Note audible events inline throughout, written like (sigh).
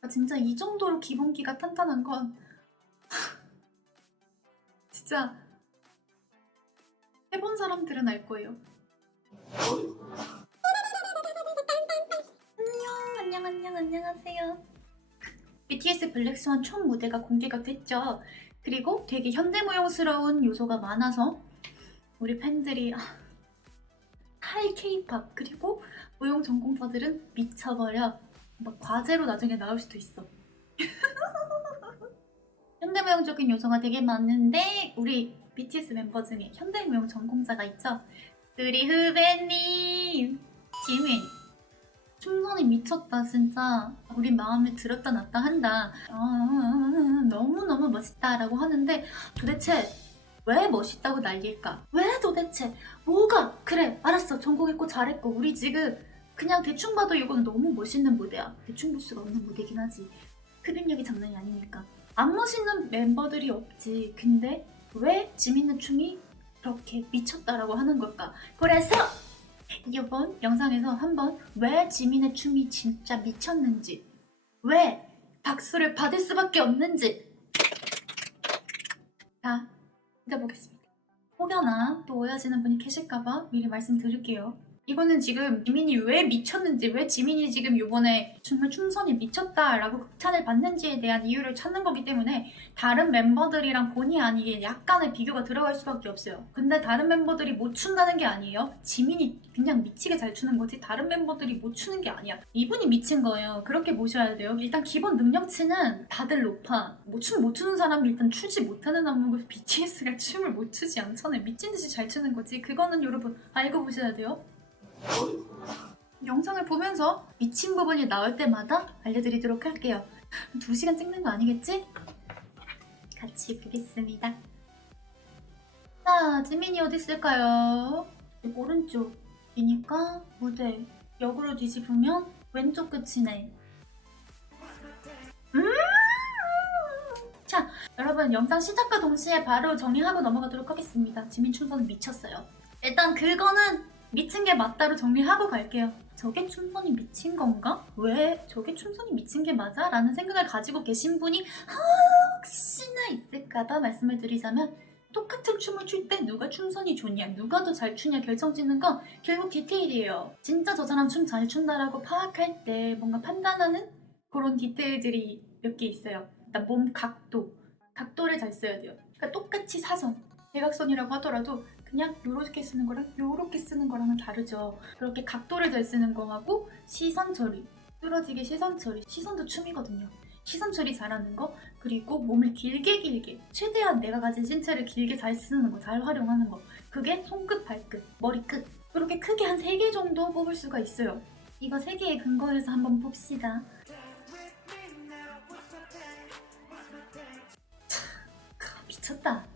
나 진짜 이 정도로 기본기가 탄탄한 건 (laughs) 진짜 해본 사람들은 알 거예요. 안녕 안녕 안녕 안녕하세요. BTS 블랙스완 총 무대가 공개가 됐죠. 그리고 되게 현대무용스러운 요소가 많아서 우리 팬들이 아, 칼 케이팝 그리고 무용 전공자들은 미쳐버려. 막 과제로 나중에 나올 수도 있어. (laughs) 현대무용적인 요소가 되게 많은데 우리 BTS 멤버 중에 현대무용 전공자가 있죠. 우리 후배님 지민 춤선이 미쳤다 진짜 우리 마음에 들었다 놨다 한다 아, 너무너무 멋있다 라고 하는데 도대체 왜 멋있다고 난릴까? 왜 도대체 뭐가 그래 알았어 전공했고 잘했고 우리 지금 그냥 대충 봐도 이건 너무 멋있는 무대야. 대충 볼 수가 없는 무대긴 하지. 흡입력이 장난이 아니니까. 안 멋있는 멤버들이 없지. 근데 왜 지민의 춤이 그렇게 미쳤다라고 하는 걸까? 그래서 이번 영상에서 한번 왜 지민의 춤이 진짜 미쳤는지 왜 박수를 받을 수밖에 없는지 다 믿어보겠습니다. 혹여나 또 오해하시는 분이 계실까봐 미리 말씀드릴게요. 이거는 지금 지민이 왜 미쳤는지, 왜 지민이 지금 이번에 정말 춤선이 미쳤다라고 극찬을 받는지에 대한 이유를 찾는 거기 때문에 다른 멤버들이랑 본의 아니게 약간의 비교가 들어갈 수밖에 없어요. 근데 다른 멤버들이 못 춘다는 게 아니에요. 지민이 그냥 미치게 잘 추는 거지 다른 멤버들이 못 추는 게 아니야. 이분이 미친 거예요. 그렇게 보셔야 돼요. 일단 기본 능력치는 다들 높아. 뭐 춤 못 추는 사람이 일단 추지 못하는 안무고 (laughs) BTS가 춤을 못 추지 않잖아요. 미친 듯이 잘 추는 거지. 그거는 여러분 알고 보셔야 돼요. 영상을 보면서 미친 부분이 나올 때마다 알려드리도록 할게요. 두 시간 찍는 거 아니겠지? 같이 보겠습니다. 자, 지민이 어디 있을까요? 오른쪽이니까 무대 역으로 뒤집으면 왼쪽 끝이네. 음! 자, 여러분 영상 시작과 동시에 바로 정리하고 넘어가도록 하겠습니다. 지민 춤선은 미쳤어요. 일단 그거는 미친 게 맞다로 정리하고 갈게요. 저게 춤선이 미친 건가? 왜 저게 춤선이 미친 게 맞아? 라는 생각을 가지고 계신 분이 혹시나 있을까봐 말씀을 드리자면 똑같은 춤을 출 때 누가 춤선이 좋냐, 누가 더 잘 추냐 결정짓는 건 결국 디테일이에요. 진짜 저 사람 춤 잘 춘다라고 파악할 때 뭔가 판단하는 그런 디테일들이 몇 개 있어요. 일단 몸 각도, 각도를 잘 써야 돼요. 그러니까 똑같이 사선, 대각선이라고 하더라도 그냥 요렇게 쓰는 거랑 요렇게 쓰는 거랑은 다르죠. 그렇게 각도를 잘 쓰는 거하고 시선 처리, 뚫어지게 시선 처리, 시선도 춤이거든요. 시선 처리 잘하는 거, 그리고 몸을 길게 길게, 최대한 내가 가진 신체를 길게 잘 쓰는 거, 잘 활용하는 거. 그게 손끝, 발끝, 머리끝. 그렇게 크게 한 3개 정도 뽑을 수가 있어요. 이거 3개의 근거에서 한번 봅시다. 크, 미쳤다.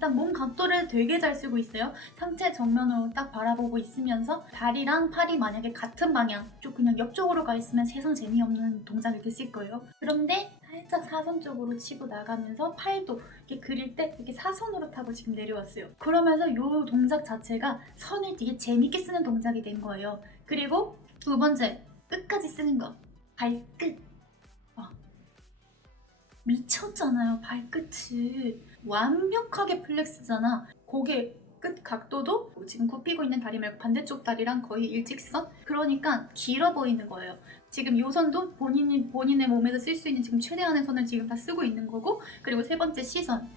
일단 몸 각도를 되게 잘 쓰고 있어요. 상체 정면으로 딱 바라보고 있으면서 다리랑 팔이 만약에 같은 방향, 좀 그냥 옆쪽으로 가 있으면 세상 재미없는 동작이 됐을 거예요. 그런데 살짝 사선 쪽으로 치고 나가면서 팔도 이렇게 그릴 때 이렇게 사선으로 타고 지금 내려왔어요. 그러면서 이 동작 자체가 선을 되게 재밌게 쓰는 동작이 된 거예요. 그리고 두 번째, 끝까지 쓰는 거. 발끝. 와. 미쳤잖아요, 발끝을. 완벽하게 플렉스잖아. 고개 끝 각도도 뭐 지금 굽히고 있는 다리 말고 반대쪽 다리랑 거의 일직선? 그러니까 길어 보이는 거예요. 지금 요 선도 본인이 본인의 몸에서 쓸 수 있는 지금 최대한의 선을 지금 다 쓰고 있는 거고 그리고 세 번째 시선.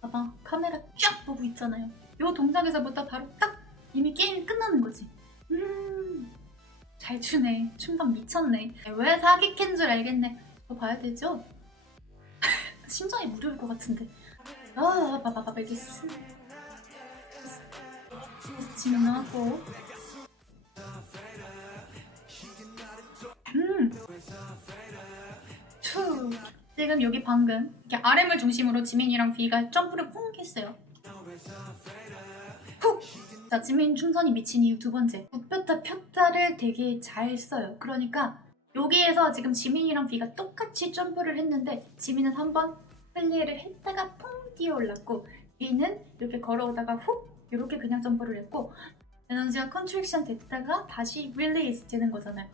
봐봐 카메라 쫙 보고 있잖아요. 요 동작에서부터 바로 딱 이미 게임이 끝나는 거지. 음, 잘 추네. 춤방 미쳤네. 왜 사기캔 줄 알겠네. 더 봐야 되죠? 심장이 무료일 것 같은데. 아, 봐봐봐, 이게 스. 진하고. 음. 투. 지금 여기 방금 이렇게 RM을 중심으로 지민이랑 B가 점프를 쿵 했어요. 훅. 자, 지민 춤선이 미친 이유 두 번째. 굽혔다 폈다를 되게 잘 써요. 그러니까 여기에서 지금 지민이랑 비가 똑같이 점프를 했는데 지민은 한 번 플리에를 했다가 퐁 뛰어 올랐고 비는 이렇게 걸어오다가 훅 이렇게 그냥 점프를 했고 에너지가 컨트랙션 됐다가 다시 릴리즈 되는 거잖아요.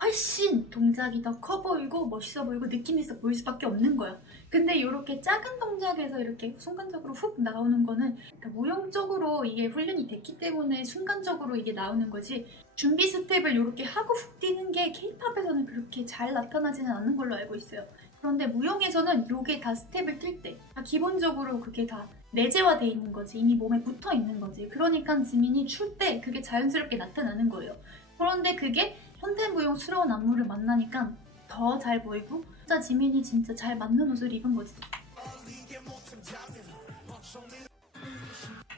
훨씬 동작이 더 커 보이고 멋있어 보이고 느낌 있어 보일 수밖에 없는 거야. 근데 이렇게 작은 동작에서 이렇게 순간적으로 훅 나오는 거는 그러니까 무용적으로 이게 훈련이 됐기 때문에 순간적으로 이게 나오는 거지 준비 스텝을 이렇게 하고 훅 뛰는 게 케이팝에서는 그렇게 잘 나타나지는 않는 걸로 알고 있어요. 그런데 무용에서는 이게 다 스텝을 뛸때다 기본적으로 그게 다 내재화돼 있는 거지 이미 몸에 붙어 있는 거지 그러니까 지민이 출 때 그게 자연스럽게 나타나는 거예요. 그런데 그게 현대무용스러운 안무를 만나니까 더 잘 보이고 진짜 지민이 진짜 잘 맞는 옷을 입은 거지.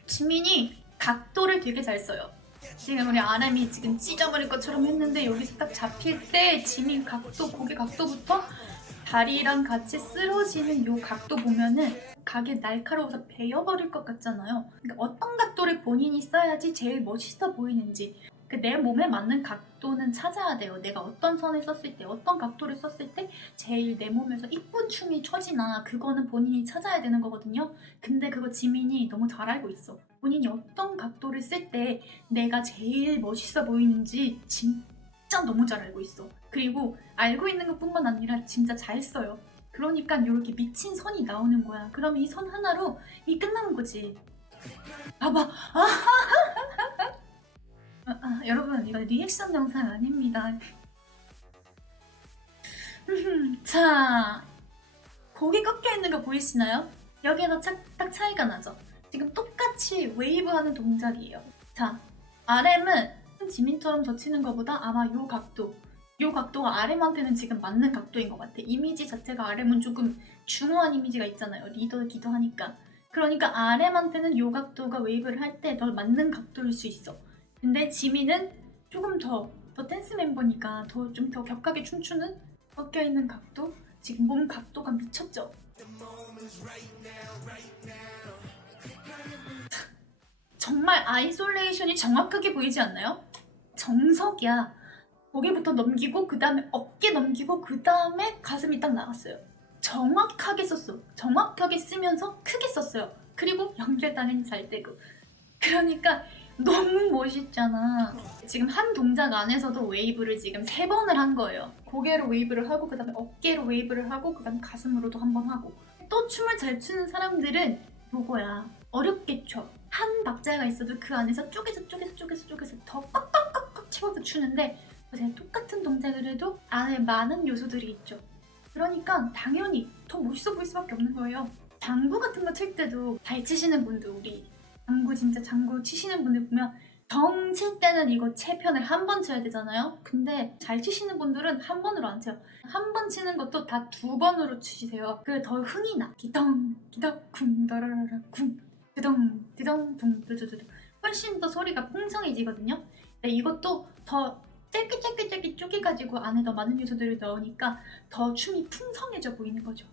지민이 각도를 되게 잘 써요. 지금 우리 아람이 지금 찢어버릴 것처럼 했는데 여기서 딱 잡힐 때 지민 각도, 고개 각도부터 다리랑 같이 쓰러지는 요 각도 보면은 각이 날카로워서 베어버릴 것 같잖아요. 그러니까 어떤 각도를 본인이 써야지 제일 멋있어 보이는지 그 내 몸에 맞는 각도는 찾아야 돼요. 내가 어떤 선을 썼을 때, 어떤 각도를 썼을 때 제일 내 몸에서 이쁜 춤이 쳐지나 그거는 본인이 찾아야 되는 거거든요. 근데 그거 지민이 너무 잘 알고 있어. 본인이 어떤 각도를 쓸 때 내가 제일 멋있어 보이는지 진짜 너무 잘 알고 있어. 그리고 알고 있는 것뿐만 아니라 진짜 잘 써요. 그러니까 이렇게 미친 선이 나오는 거야. 그럼 이 선 하나로 이 끝나는 거지. 봐봐. (laughs) 아, 아, 아, 여러분 이거 리액션 영상 아닙니다. 자, 고기 꺾여 있는 거 보이시나요? 여기에서 딱, 딱 차이가 나죠. 지금 똑같이 웨이브하는 동작이에요. 자, RM은 지민처럼 젖히는 것보다 아마 요 각도, 요 각도가 RM한테는 지금 맞는 각도인 것 같아. 이미지 자체가 RM은 조금 중후한 이미지가 있잖아요. 리더기도 하니까. 그러니까 RM한테는 요 각도가 웨이브를 할 때 더 맞는 각도일 수 있어. 근데 지민은 조금 더, 더 댄스 멤버니까 더 좀 더 격하게 춤추는 꺾여 있는 각도? 지금 몸 각도가 미쳤죠? 정말 아이솔레이션이 정확하게 보이지 않나요? 정석이야. 고개부터 넘기고 그 다음에 어깨 넘기고 그 다음에 가슴이 딱 나갔어요. 정확하게 썼어. 정확하게 쓰면서 크게 썼어요. 그리고 연결 당연히 잘 되고. 그러니까 너무 멋있잖아. 지금 한 동작 안에서도 웨이브를 지금 세 번을 한 거예요. 고개로 웨이브를 하고 그다음에 어깨로 웨이브를 하고 그다음에 가슴으로도 한 번 하고. 또 춤을 잘 추는 사람들은 요거야. 어렵게 춰. 한 박자가 있어도 그 안에서 쪼개서 쪼개서 쪼개서 쪼개서 더 꽉꽉꽉꽉 채워서 추는데 제가 똑같은 동작을 해도 안에 많은 요소들이 있죠. 그러니까 당연히 더 멋있어 보일 수밖에 없는 거예요. 장구 같은 거 칠 때도 잘 치시는 분들 우리 장구 진짜 장구 치시는 분들 보면 정칠 때는 이거 채편을 한 번 쳐야 되잖아요. 근데 잘 치시는 분들은 한 번으로 안 쳐요. 한 번 치는 것도 다 두 번으로 치세요. 그래 더 흥이 나. 기덩 기덩 쿵 더라라라 쿵 드덩 드덩 둥 두두두두 훨씬 더 소리가 풍성해지거든요. 근데 이것도 더 짧게 짧게 짧게 쪼개가지고 안에 더 많은 요소들을 넣으니까 더 춤이 풍성해져 보이는 거죠.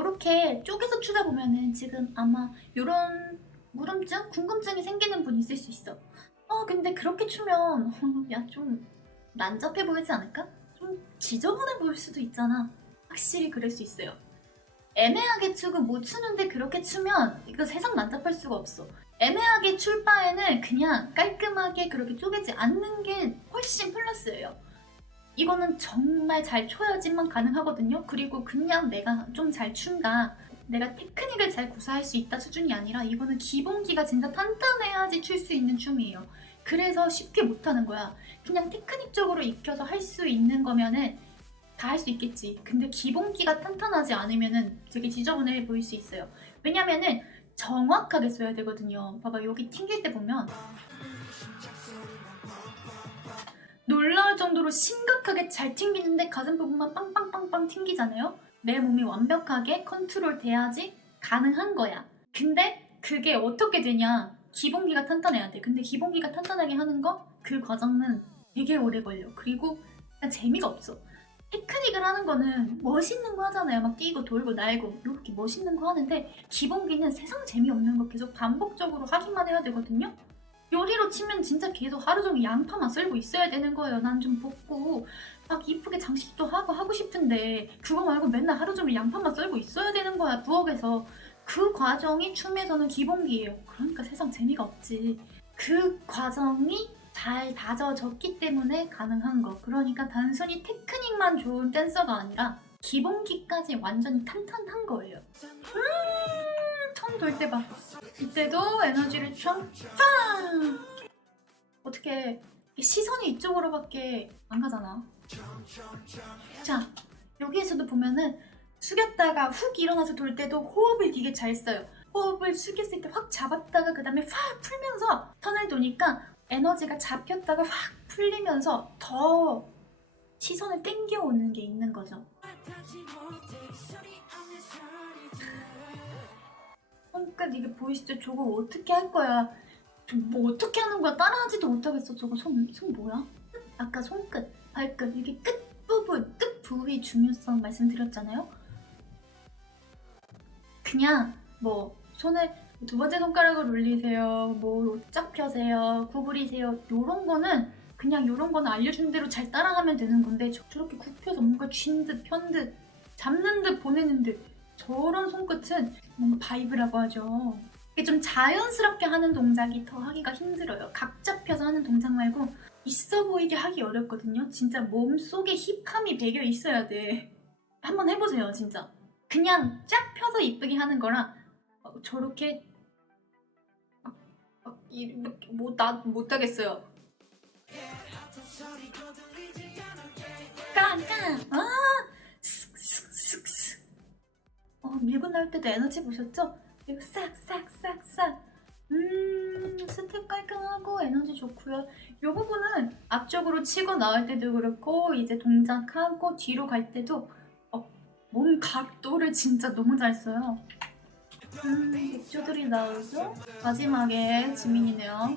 이렇게 쪼개서 추다 보면은 지금 아마 이런 물음증, 궁금증이 생기는 분 있을 수 있어. 어, 근데 그렇게 추면 야 좀 난잡해 보이지 않을까? 좀 지저분해 보일 수도 있잖아. 확실히 그럴 수 있어요. 애매하게 추고 못 추는데 그렇게 추면 이거 세상 난잡할 수가 없어. 애매하게 출 바에는 그냥 깔끔하게 그렇게 쪼개지 않는 게 훨씬 플러스예요. 이거는 정말 잘 쳐야지만 가능하거든요. 그리고 그냥 내가 좀 잘 춘다. 내가 테크닉을 잘 구사할 수 있다 수준이 아니라 이거는 기본기가 진짜 탄탄해야지 출 수 있는 춤이에요. 그래서 쉽게 못하는 거야. 그냥 테크닉적으로 익혀서 할 수 있는 거면은 다 할 수 있겠지. 근데 기본기가 탄탄하지 않으면은 되게 지저분해 보일 수 있어요. 왜냐면은 정확하게 써야 되거든요. 봐봐 여기 튕길 때 보면 놀라울 정도로 심각하게 잘 튕기는데 가슴 부분만 빵빵빵빵 튕기잖아요. 내 몸이 완벽하게 컨트롤 돼야지 가능한 거야. 근데 그게 어떻게 되냐? 기본기가 탄탄해야 돼. 근데 기본기가 탄탄하게 하는 거 그 과정은 되게 오래 걸려. 그리고 재미가 없어. 테크닉을 하는 거는 멋있는 거 하잖아요. 막 뛰고 돌고 날고 이렇게 멋있는 거 하는데 기본기는 세상 재미없는 거 계속 반복적으로 하기만 해야 되거든요. 요리로 치면 진짜 계속 하루 종일 양파만 썰고 있어야 되는 거예요. 난좀 볶고 막 이쁘게 장식도 하고 하고 싶은데 그거 말고 맨날 하루 종일 양파만 썰고 있어야 되는 거야 부엌에서. 그 과정이 춤에서는 기본기예요. 그러니까 세상 재미가 없지. 그 과정이 잘 다져졌기 때문에 가능한 거. 그러니까 단순히 테크닉만 좋은 댄서가 아니라 기본기까지 완전히 탄탄한 거예요. 음, 처음 돌 때 봐. 이때도 에너지를 좀 빵! 어떻게 시선이 이쪽으로밖에 안 가잖아. 자, 여기에서도 보면은 숙였다가 훅 일어나서 돌 때도 호흡을 되게 잘 써요. 호흡을 숙였을 때 확 잡았다가 그 다음에 확 풀면서 턴을 도니까 에너지가 잡혔다가 확 풀리면서 더 시선을 땡겨오는 게 있는 거죠. 손끝 이게 보이시죠? 저거 어떻게 할 거야? 저뭐 어떻게 하는 거야? 따라하지도 못하겠어. 저거 손, 손 뭐야? 아까 손끝, 발끝 이게 끝 부분, 끝 부위 중요성 말씀드렸잖아요. 그냥 뭐 손을 두 번째 손가락을 올리세요, 뭐 쫙 펴세요, 구부리세요. 요런 거는 그냥 요런 거는 알려준 대로 잘 따라가면 되는 건데 저, 저렇게 굽혀서 뭔가 쥔 듯, 편 듯, 잡는 듯, 보내는 듯 저런 손끝은 뭔가 바이브라고 하죠. 이게 좀 자연스럽게 하는 동작이 더 하기가 힘들어요. 각 잡혀서 하는 동작 말고 있어 보이게 하기 어렵거든요. 진짜 몸 속에 힙함이 배겨 있어야 돼. 한번 해보세요, 진짜. 그냥 쫙 펴서 이쁘게 하는 거랑 어, 저렇게 이렇게 뭐나 못하겠어요. 깡깡 아 어 밀고 나올 때도 에너지 보셨죠? 이거 싹싹싹싹 음 스텝 깔끔하고 에너지 좋고요. 이 부분은 앞쪽으로 치고 나올 때도 그렇고 이제 동작하고 뒤로 갈 때도 어, 몸 각도를 진짜 너무 잘 써요. 음, 맥주들이 나오죠? 마지막에 지민이네요.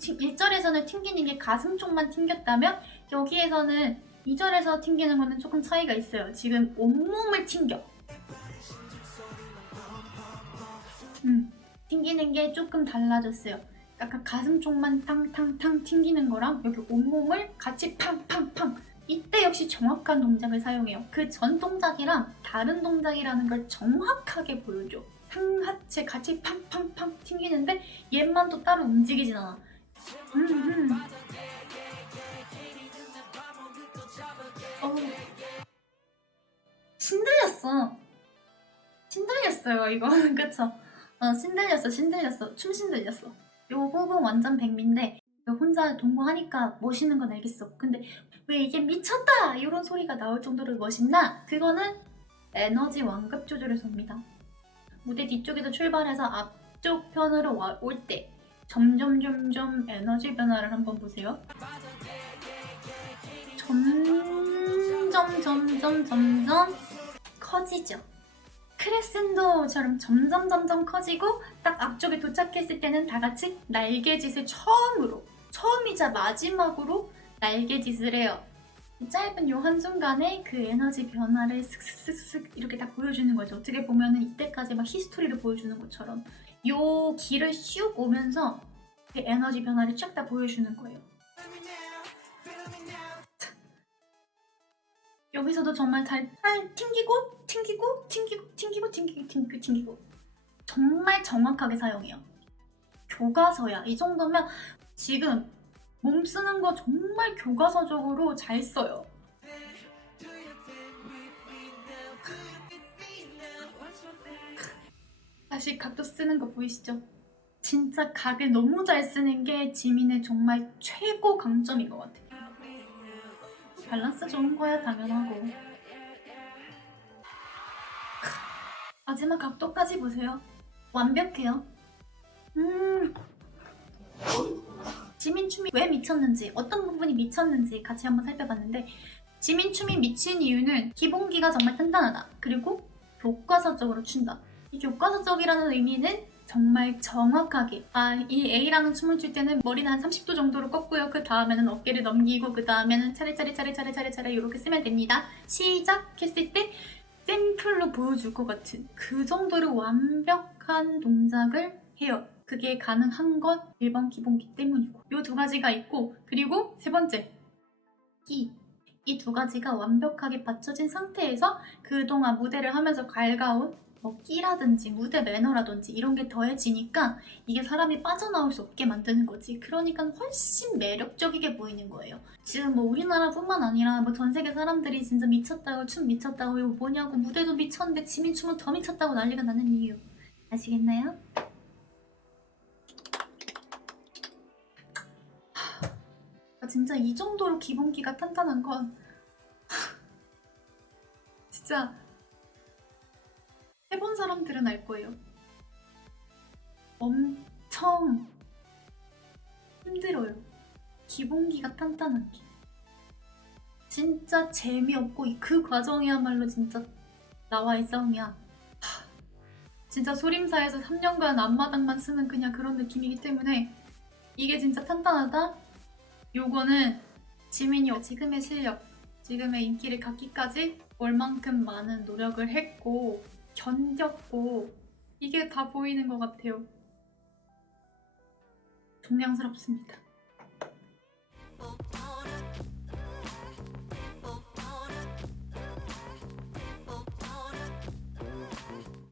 1절에서는 튕기는 게 가슴 쪽만 튕겼다면 여기에서는 2절에서 튕기는 거는 조금 차이가 있어요. 지금 온몸을 튕겨. 음, 튕기는 게 조금 달라졌어요. 약간 가슴 쪽만 탕탕탕 튕기는 거랑 여기 온몸을 같이 팡팡팡 이때 역시 정확한 동작을 사용해요. 그 전 동작이랑 다른 동작이라는 걸 정확하게 보여줘. 상하체 같이 팡팡팡 튕기는데 얘만 또 따로 움직이진 않아. 음, 음. 어우. 신들렸어. 신들렸어요, 이거. (laughs) 그쵸? 어, 신들렸어, 신들렸어. 춤 신들렸어. 요 부분 완전 백미인데, 혼자 동무하니까 멋있는 건 알겠어. 근데 왜 이게 미쳤다! 이런 소리가 나올 정도로 멋있나? 그거는 에너지 완급 조절에서입니다. 무대 뒤쪽에서 출발해서 앞쪽 편으로 와- 올 때, 점점 점점 에너지 변화를 한번 보세요. 점 점 점점 점점 커지죠. 크레센도처럼 점점 점점 커지고 딱 앞쪽에 도착했을 때는 다 같이 날개짓을 처음으로 처음이자 마지막으로 날개짓을 해요. 이 짧은 요 한순간에 그 에너지 변화를 슥슥슥슥 이렇게 딱 보여주는 거죠. 어떻게 보면은 이때까지 막 히스토리를 보여주는 것처럼 요 길을 슉 오면서 그 에너지 변화를 쫙 다 보여주는 거예요. 여기서도 정말 잘, 잘 튕기고 튕기고 튕기고 튕기고 튕기고 튕기고 튕기고 정말 정확하게 사용해요. 교과서야. 이 정도면 지금 몸 쓰는 거 정말 교과서적으로 잘 써요. 다시 각도 쓰는 거 보이시죠? 진짜 각을 너무 잘 쓰는 게 지민의 정말 최고 강점인 것 같아요. 밸런스 좋은 거야 당연하고. 크, 마지막 각도까지 보세요. 완벽해요. 음. 지민 춤이 왜 미쳤는지, 어떤 부분이 미쳤는지 같이 한번 살펴봤는데 지민 춤이 미친 이유는 기본기가 정말 단단하다. 그리고 교과서적으로 춘다. 이 교과서적이라는 의미는 정말 정확하게 아 이 A라는 춤을 출 때는 머리는 한 30도 정도로 꺾고요. 그 다음에는 어깨를 넘기고 그 다음에는 차례차례 차례차례 차례차례 이렇게 쓰면 됩니다. 시작했을 때 샘플로 보여줄 것 같은 그 정도로 완벽한 동작을 해요. 그게 가능한 건 1번 기본기 때문이고 이 두 가지가 있고 그리고 세 번째 기이두 가지가 완벽하게 받쳐진 상태에서 그동안 무대를 하면서 갈가온 뭐 끼라든지 무대 매너라든지 이런 게 더해지니까 이게 사람이 빠져나올 수 없게 만드는 거지. 그러니까 훨씬 매력적이게 보이는 거예요. 지금 뭐 우리나라뿐만 아니라 뭐 전 세계 사람들이 진짜 미쳤다고 춤 미쳤다고 이거 뭐냐고 무대도 미쳤는데 지민 춤은 더 미쳤다고 난리가 나는 이유 아시겠나요? 하, 진짜 이 정도로 기본기가 탄탄한 건 (laughs) 진짜 해본 사람들은 알 거예요. 엄청 힘들어요. 기본기가 탄탄한 게. 진짜 재미없고 그 과정이야말로 진짜 나와의 싸움이야. 하, 진짜 소림사에서 3년간 앞마당만 쓰는 그냥 그런 느낌이기 때문에 이게 진짜 탄탄하다? 요거는 지민이 지금의 실력, 지금의 인기를 갖기까지 얼만큼 많은 노력을 했고 견뎠고 이게 다 보이는 것 같아요. 존경스럽습니다.